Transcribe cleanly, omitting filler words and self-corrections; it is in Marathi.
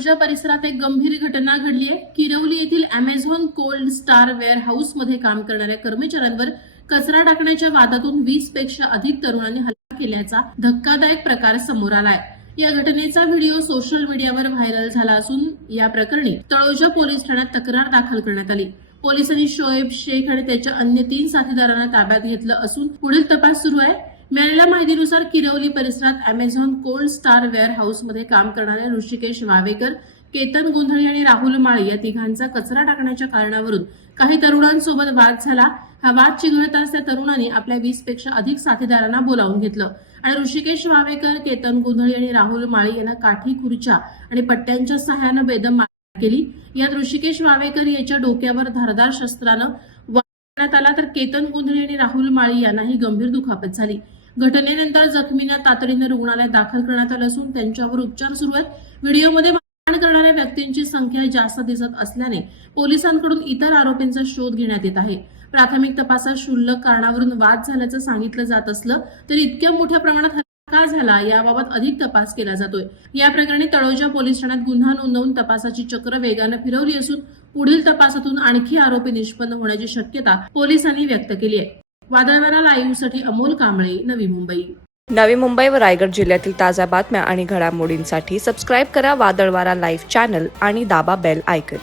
तळोजा परिसरात एक गंभीर घटना घडली आहे। किरवली येथील Amazon cold store warehouse मध्ये काम करणाऱ्या कर्मचाऱ्यांवर कचरा टाकण्याच्या वादातून 20 पेक्षा अधिक तरुणांनी हल्ला केल्याचा धक्कादायक प्रकार समोर आलाय। या घटनेचा व्हिडिओ सोशल मीडियावर व्हायरल झाला असून या प्रकरणी तळोजा पोलीस ठाण्यात तक्रार दाखल करण्यात आली। पोलिसांनी शोएब शेख आणि त्याच्या अन्य 3 साथीदारांना ताब्यात घेतलं असून पुढील तपास सुरू आहे। मिळालेल्या माहितीनुसार किरवली परिसरात Amazon cold store warehouse मध्ये काम करणारे ऋषिकेश वावेकर, केतन गोंधळी आणि राहुल माळी या तिघांचा कचरा टाकण्याच्या कारणावरून काही तरुणांसोबत वाद झाला। हा वाद चिघळताच त्या तरुणांनी आपल्या 20 पेक्षा अधिक साथीदारांना बोलावून घेतलं आणि ऋषिकेश वावेकर, केतन गोंधळी आणि राहुल माळी यांना काठी, खुर्च्या आणि पट्ट्यांच्या सहाय्याने बेदम मारहाण केली। यात ऋषिकेश वावेकर याच्या डोक्यावर धारदार शस्त्रानं वार करण्यात आला, तर केतन गोंधळी आणि राहुल माळी यांनाही गंभीर दुखापत झाली। घटनेनंतर जखमींना तातडीने रुग्णालयात दाखल करण्यात आलं असून त्यांच्यावर उपचार सुरू आहेत। व्हिडिओमध्ये मारहाण करणाऱ्या व्यक्तींची संख्या जास्त दिसत असल्याने पोलिसांकडून इतर आरोपींचा शोध घेण्यात येत आहे। प्राथमिक तपासात क्षुल्लक कारणावरून वाद झाल्याचं सांगितलं जात असलं तरी इतक्या मोठ्या प्रमाणात हल्ला का झाला याबाबत अधिक तपास केला जातोय। या प्रकरणी तळोजा पोलीस ठाण्यात गुन्हा नोंदवून तपासाची चक्र वेगानं फिरवली असून पुढील तपासातून आणखी आरोपी निष्पन्न होण्याची शक्यता पोलिसांनी व्यक्त केली आहे। वादळवारा लाईव्ह साठी अमोल कांबळे, नवी मुंबई। नवी मुंबई व रायगड जिल्ह्यातील ताज्या बातम्या आणि घडामोडींसाठी सबस्क्राईब करा वादळवारा लाईव्ह चॅनल आणि दाबा बेल आयकॉन।